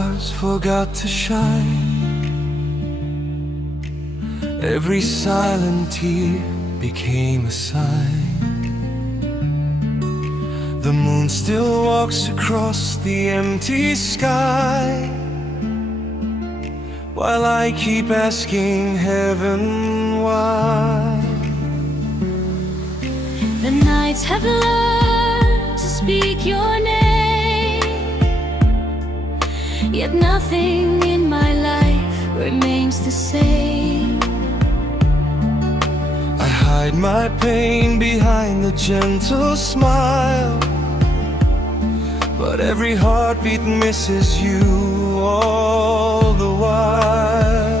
stars forgot to shine. Every silent tear became a sign. The moon still walks across the empty sky, while I keep asking heaven why. The nights have learned to speak your name, yet nothing in my life remains the same. I hide my pain behind the gentle smile, but every heartbeat misses you all the while.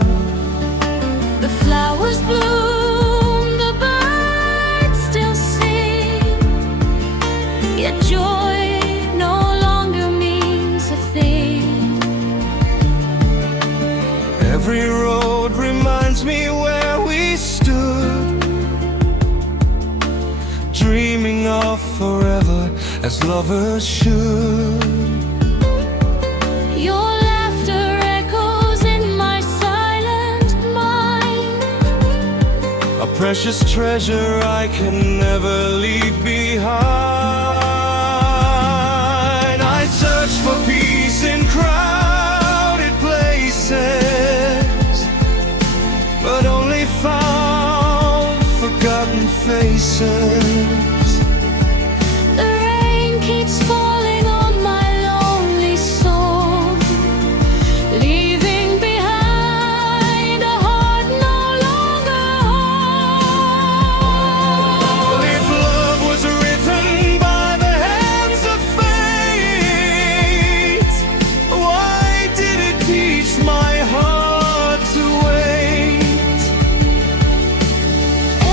The flowers bloom, the birds still sing, yet joy no longer means a thing. Every road reminds me where we stood, dreaming of forever as lovers should. Your laughter echoes in my silent mind, A precious treasure I can never leave behind. I search for peace in crowded places, but only found forgotten faces. the rain keeps falling on my lonely soul, leaving behind a heart no longer whole. If love was written by the hands of fate, why did it teach my heart to wait?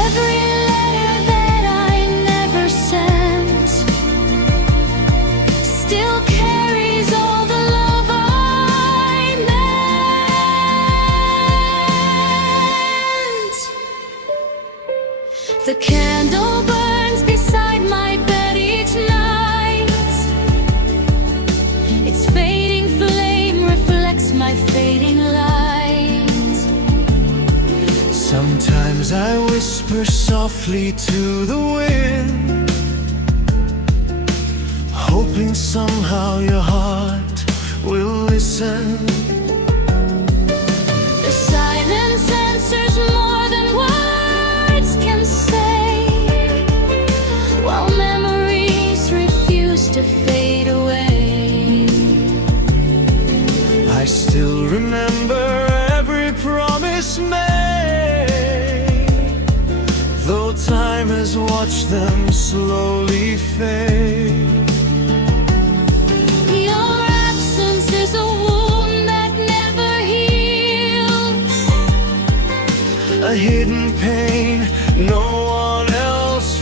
Every letter that I never sent still carries all the love I meant. The candle burns beside my bed each night. Its fading flame reflects my fading light. Sometimes I whisper softly to the wind, hoping somehow your heart will listen. The silence answers more than words can say, while memories refuse to fade away. I still remember every promise made, though time has watched them slowly fade. Your absence is a wound that never heals, A hidden pain no one else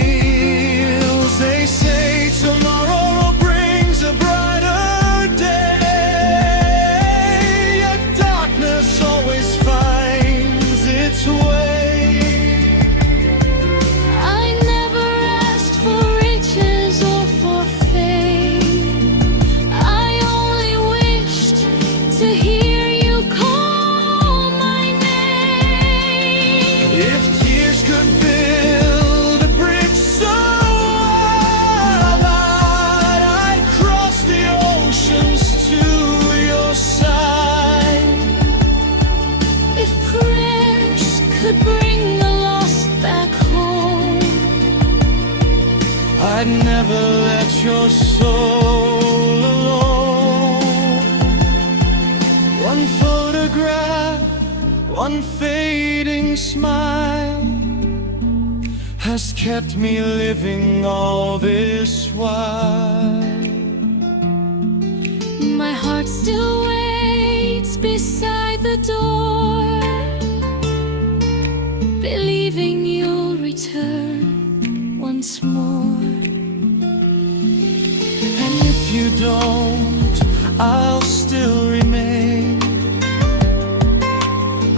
feels. They say tomorrow brings a brighter day, yet darkness always finds its way. I never asked for riches or for fame. I only wished to hear you call my name. If tears could build a bridge so wide, I'd cross the oceans to your side. If prayers could bring the lost back home, I'd never let your soul alone. One photograph, one fading smile has kept me living all this while. my heart still waits beside the door, believing you'll return once more. And if you don't, I'll still remain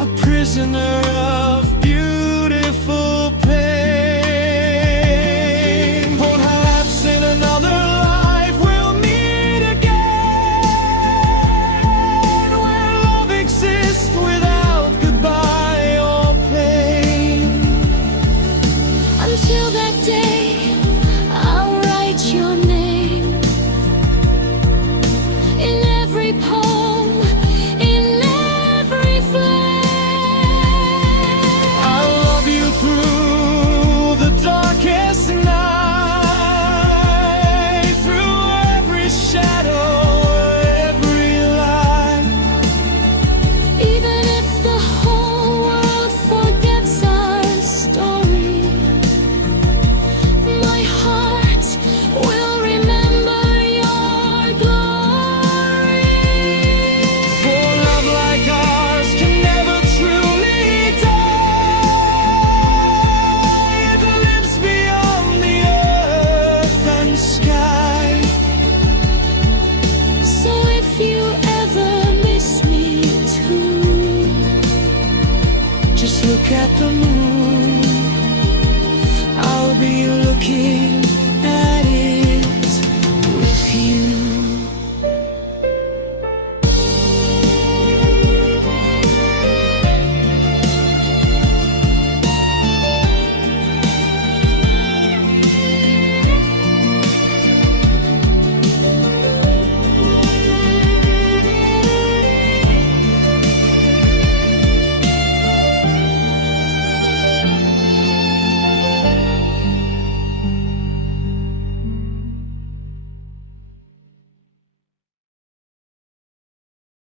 a prisoner of beautiful pain. Perhaps in another life we'll meet again. look at the moon, I'll be looking